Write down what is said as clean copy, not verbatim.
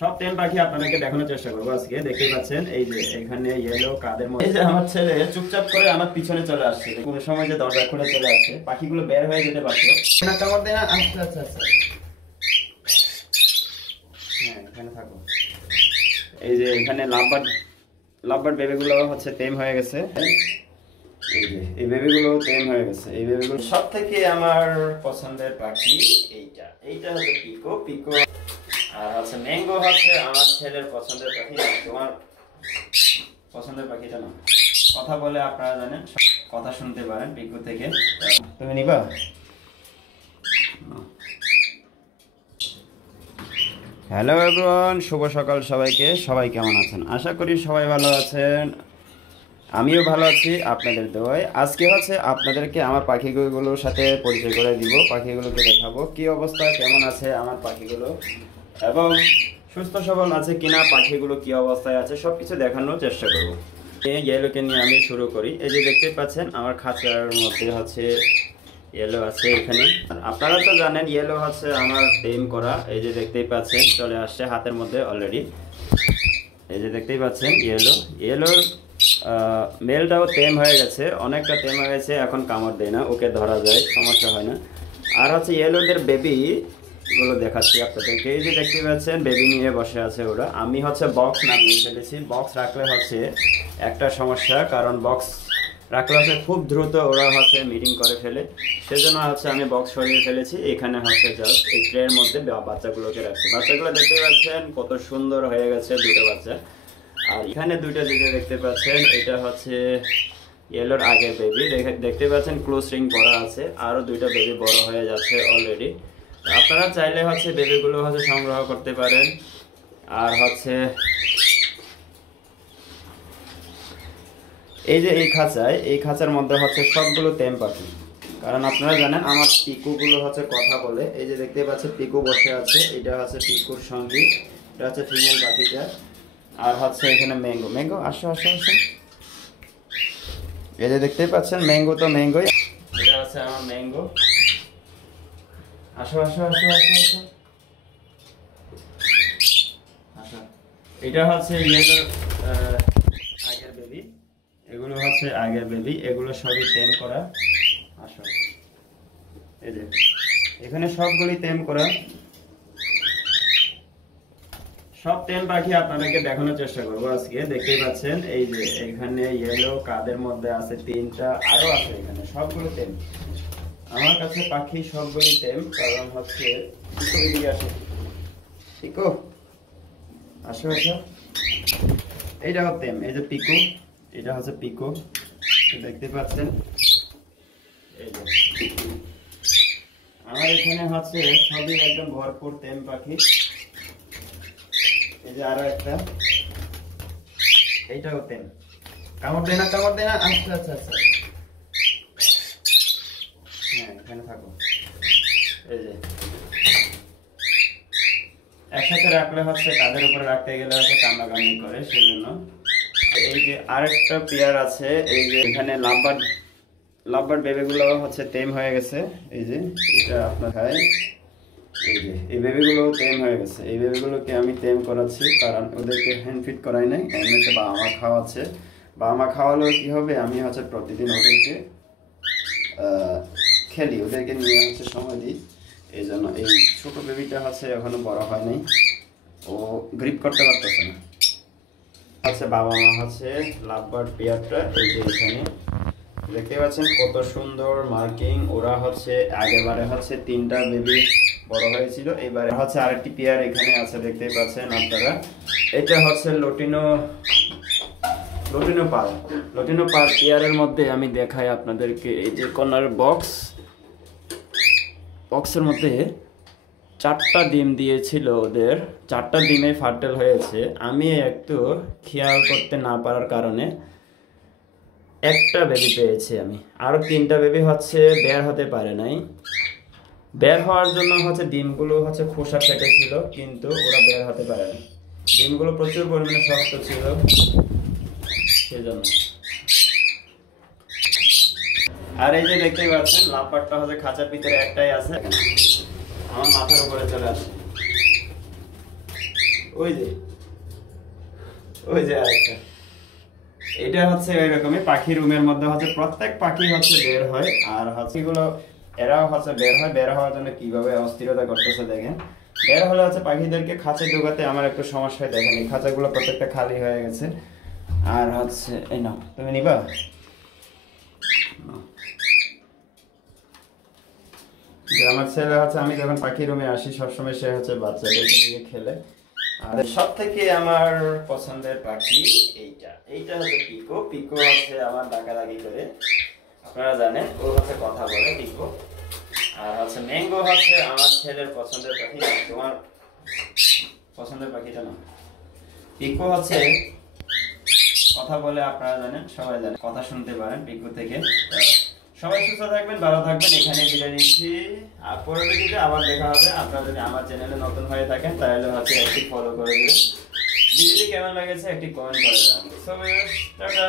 সব টেম পাখি আপনাদেরকে দেখানোর চেষ্টা করবো আজকে। দেখতেই পাচ্ছেন এই যে এখানে ইয়েলো কাদের মধ্যে, এই যে আমার ছেলে চুপচাপ করে আমার পিছনে চলে আসছে, কোন সময় যে দরজা খুলে চলে আসছে, পাখিগুলো বের হয়ে যেতে পারতো না। কামড় দেয় না। আচ্ছা আচ্ছা আচ্ছা, হ্যাঁ এখানে থাকো। এই যে এখানে লাভবার্ড বেবিগুলো হচ্ছে টেম হয়ে গেছে। এই যে এই বেবিগুলো টেম হয়ে গেছে। এই বেবিগুলো সব থেকে আমার পছন্দের পাখি এইটা হচ্ছে পিকো। আর হচ্ছে ম্যাঙ্গো হচ্ছে আমার ছেলের পছন্দের পাখি। তোমার পছন্দের পাখিটা না, কথা বলে আপনারা জানেন, কথা শুনতে পারেন পিকো থেকে। তুমি নিবা? হ্যালো এভরিওয়ান, শুভ সকাল সবাইকে। সবাই কেমন আছেন? আশা করি সবাই ভালো আছেন, আমিও ভালো আছি আপনাদের দোয়ায়। আজকে হচ্ছে আপনাদেরকে আমার পাখিগুলোর সাথে পরিচয় করে দিব, পাখিগুলোকে দেখাবো কি অবস্থা, কেমন আছে আমার পাখিগুলো, এবং সুস্থ সবল আছে কিনা, পাখিগুলো কি অবস্থায় আছে সবকিছু দেখানোর চেষ্টা করব। ইয়েলোকে নিয়ে আমি শুরু করি। এই যে দেখতে পাচ্ছেন আমার খাঁচার মধ্যে হচ্ছে ইয়েলো আছে এখানে। আপনারা তো জানেন ইয়েলো হচ্ছে আমার টেম করা। এই যে দেখতেই পাচ্ছেন চলে আসছে হাতের মধ্যে অলরেডি। এই যে দেখতেই পাচ্ছেন ইয়েলোর মেলটাও টেম হয়ে গেছে, অনেকটা টেম হয়ে গেছে, এখন কামড় দেয় না, ওকে ধরা যায়, সমস্যা হয় না। আর হচ্ছে ইয়েলোদের বেবি গুলো দেখাচ্ছি আপনাদেরকে। এই যে দেখতে পাচ্ছেন বেবি নিয়ে বসে আছে ওরা। আমি হচ্ছে বক্স নামিয়ে ফেলেছি। বক্স রাখলে হচ্ছে একটা সমস্যা, কারণ বক্স রাখলে হচ্ছে খুব দ্রুত ওরা হচ্ছে মিটিং করে ফেলে, সেজন্য হচ্ছে আমি বক্স সরিয়ে ফেলেছি। এখানে হচ্ছে জাস্ট এই ট্রের মধ্যে বাচ্চাগুলোকে রাখছি। বাচ্চাগুলো দেখতে পাচ্ছেন কত সুন্দর হয়ে গেছে, দুটো বাচ্চা। আর এখানে দুইটা যেটা দেখতে পাচ্ছেন এটা হচ্ছে ইয়েলোর আগের বেবি। দেখতে পাচ্ছেন ক্লোজ রিং করা আছে, আরও দুইটা বেবি বড় হয়ে যাচ্ছে অলরেডি। আপনারা চাইলে হচ্ছে বেবিগুলো হচ্ছে সংগ্রহ করতে পারেন। আর হচ্ছে এই যে এই খাঁচার মধ্যে হচ্ছে সবগুলো টেম পাখি, কারণ আপনারা জানেন আমার পিকুগুলো হচ্ছে কথা বলে। এই যে দেখতে পাচ্ছেন পিকু বসে আছে, এটা হচ্ছে পিকুর সঙ্গী, এটা হচ্ছে ফিমেল পাখিটা। আর হচ্ছে এখানে ম্যাঙ্গো আসো আসো আসো। এই যে দেখতেই পাচ্ছেন ম্যাঙ্গো, তো ম্যাঙ্গোই, এটা হচ্ছে আমার ম্যাঙ্গো। আসো আসো আসো আসো আসো আসো। এটা হচ্ছে ইয়েলোর আগের বেবি, এগুলো হচ্ছে আগের বেবি, এগুলো সবই টেম করা। আসো, এই যে এখানে সবগুলি টেম করা, সব টেম পাখি আপনাদেরকে দেখানোর চেষ্টা করবো আজকে। দেখতেই পাচ্ছেন এই যে এখানে ইয়েলো কাদের মধ্যে আছে তিনটা, আরো আছে এখানে, সবগুলো টেম। আমার কাছে পাখি সবগুলি টেম, কারণ হচ্ছে পিকো আসো আসো। এইটা টেম, এই যে পিকো, এটা হচ্ছে পিকো, দেখতে পাচ্ছেন। এই যে আমার এখানে হচ্ছে সবই একদম ভরপুর টেম পাখি। এই যে আরো একটা, এইটাও টেম। কামড় দেয় না, কামড় দেয় না। আচ্ছা আচ্ছা আচ্ছা, হ্যাঁ এখানে থাকো। এই যে একসাথে রাখলে হচ্ছে কাদের উপরে রাখতে গেলে হচ্ছে কান্নাকান্নি করে, সেজন্য। এই যে আরেকটা পেয়ার আছে, এই যে এখানে লাভবার্ড বেবিগুলো হচ্ছে টেম হয়ে গেছে। এই যে এটা আপনার খায়, এই যে এই বেবিগুলো টেম হয়ে গেছে। এই বেবিগুলোকে আমি টেম করাচ্ছি, কারণ ওদেরকে হ্যান্ড ফিট করাই নাই, এমনিতে বাবা মা খাওয়াচ্ছে। বাবা মা খাওয়ালেও কি হবে, আমি হচ্ছে প্রতিদিন ওদেরকে খেলি, ওদেরকে নিয়ে হচ্ছে সময় দিই। এই জন্য এই ছোট বেবিটা হচ্ছে এখনো বড় হয় নাই, ও গ্রিপ করতে পারতেছে না। হচ্ছে বাবা মা হচ্ছে লাভবার্ড পেয়ারটা, এই যে এখানে দেখতে পাচ্ছেন কত সুন্দর মার্কিং। ওরা হচ্ছে আগেরবারে হচ্ছে তিনটা বেবি বড় হয়েছিল, এবারে হচ্ছে আরেকটি পেয়ার এখানে আছে, দেখতেই পাচ্ছেন আপনারা। এটা হচ্ছে লটিনো পার পেয়ারের মধ্যে আমি দেখাই আপনাদেরকে। এই যে কর্নার বক্সের মধ্যে 4টা ডিম দিয়েছিল, ওদের 4টা ডিমে ফার্টেল হয়েছে। আমি একটু খেয়াল করতে না পারার কারণে একটা বেবি পেয়েছি আমি, আরো 3টা বেবি হচ্ছে বের হতে পারে নাই। বের হওয়ার জন্য হচ্ছে ডিমগুলো হচ্ছে খোসা কেটেছিল, কিন্তু ওরা বের হতে পারে না। ডিমগুলো প্রচুর পরিমাণে শক্ত ছিল, সেজন্য। আর এই যে দেখতেই পাচ্ছেন লাভবার্ডটা হচ্ছে খাঁচার ভিতরে একটাই আছে, আমার মাথার উপরে চলে আসে। ও ওই যে ওই যে আরেকটা, এটা হচ্ছে ওই রকমই পাখি রুমের মধ্যে হচ্ছে প্রত্যেক পাখি হচ্ছে বের হয়, আর হচ্ছে এগুলো এরাও হচ্ছে বের হয়। বের হওয়ার জন্য কিভাবে অস্থিরতা করতেছে দেখেন। বের হলে হচ্ছে পাখিদেরকে খাঁচে ঢোকাতে আমার একটু সমস্যা হয়। দেখেন এই খাঁচাগুলো প্রত্যেকটা খালি হয়ে গেছে। আর হচ্ছে এই নাও, তুমি নিবা? যে আমার ছেলে হচ্ছে, আমি যখন পাখি রুমে আসি সবসময় সে হচ্ছে বাচ্চাদেরকে নিয়ে খেলে। আর সব থেকে আমার পছন্দের পাখি এইটা, এইটা হচ্ছে পিকো। পিকো হচ্ছে আমার ডাকাডাকি করে, আপনারা জানেন ও হচ্ছে কথা বলে পিকো। আর হচ্ছে ম্যাঙ্গো হচ্ছে আমার ছেলের পছন্দের পাখি। তোমার পছন্দের পাখিটা না, পিকো হচ্ছে কথা বলে, আপনারা জানেন, সবাই জানেন, কথা শুনতে পারেন পিকো থেকে। সবাই সুস্থ থাকবেন, ভালো থাকবেন, এখানে বিদায় নিচ্ছি। আর পরবর্তীতে আবার দেখা হবে। আপনারা যদি আমার চ্যানেলে নতুন হয়ে থাকেন তাহলে হচ্ছে একটি ফলো করে দিবেন। ভিডিওটি কেমন লেগেছে একটি কমেন্ট করে দেন। So tata.